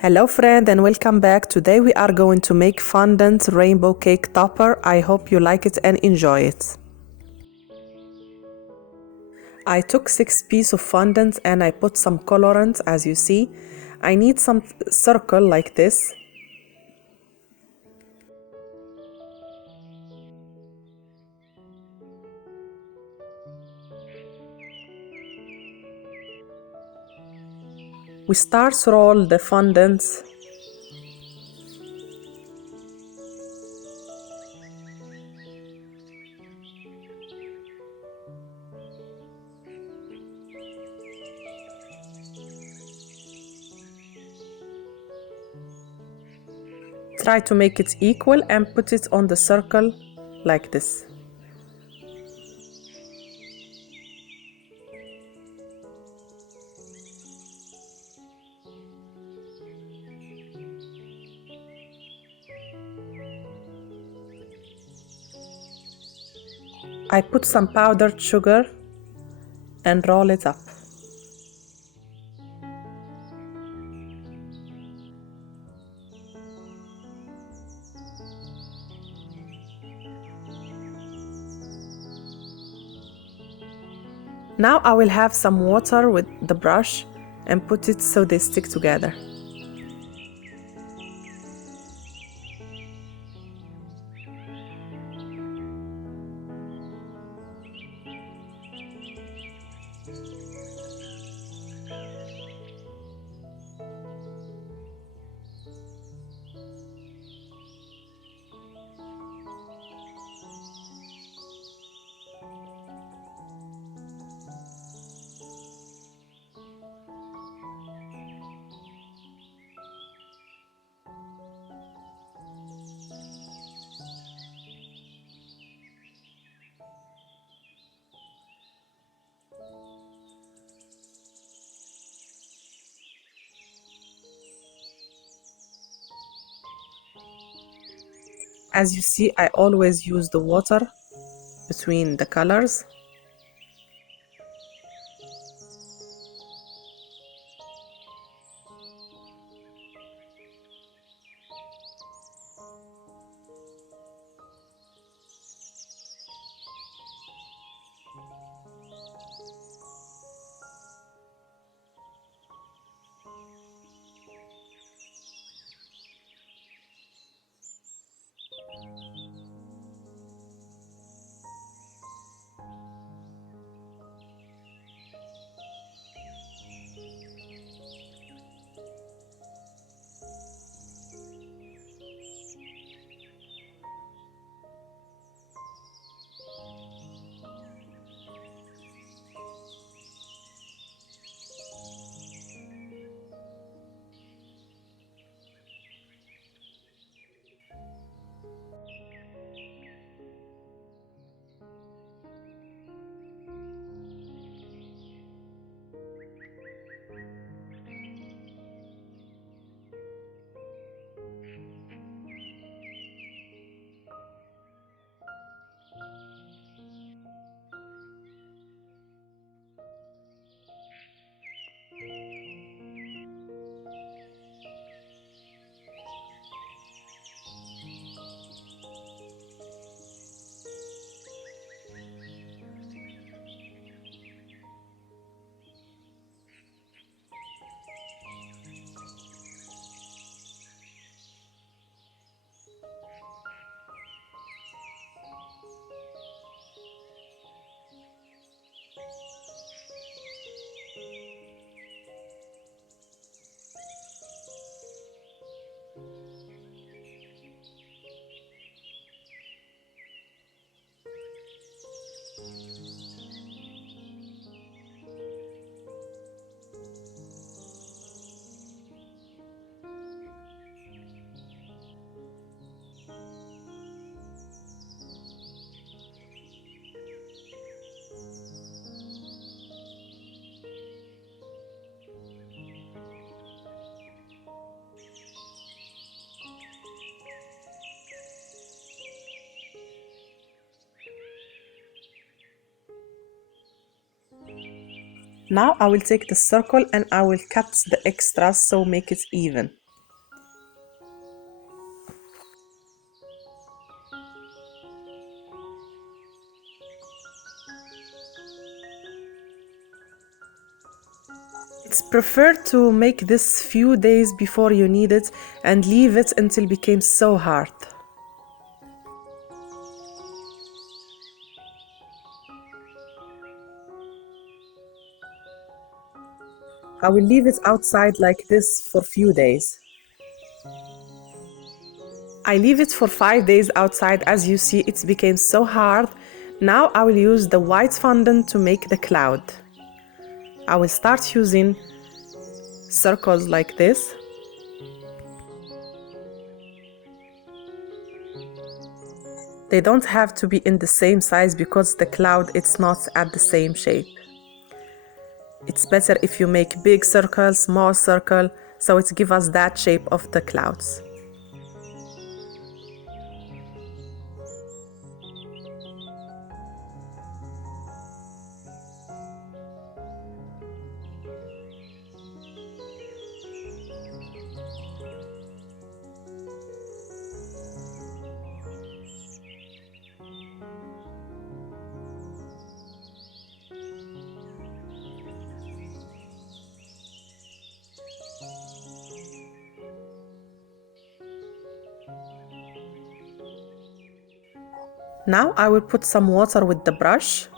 Hello friend and welcome back. Today we are going to make fondant rainbow cake topper. I hope you like it and enjoy it. I took 6 pieces of fondant and I put some colorant as you see. I need some circle like this. We start to roll the fondant. Try to make it equal and put it on the circle like this. I put some powdered sugar and roll it up. Now I will have some water with the brush and put it so they stick together. As you see, I always use the water between the colors. Now I will take the circle and I will cut the extras so make it even. Prefer to make this few days before you need it and leave it until it becomes so hard. I will leave it outside like this for few days. I leave it for 5 days outside. As you see, it became so hard. Now I will use the white fondant to make the cloud. I will start using circles like this. They don't have to be in the same size because the cloud it's not at the same shape. It's better if you make big circle, small circle, so it gives us that shape of the clouds. Now I will put some water with the brush.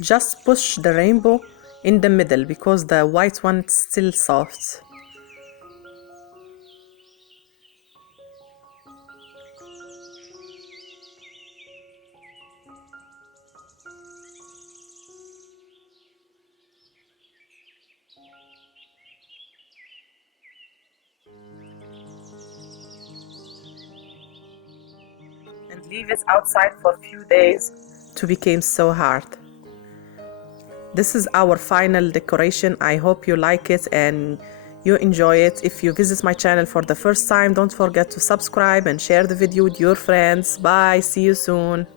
Just push the rainbow in the middle because the white one is still soft. And leave it outside for a few days to become so hard. This is our final decoration. I hope you like it and you enjoy it. If you visit my channel for the first time, don't forget to subscribe and share the video with your friends. Bye, see you soon.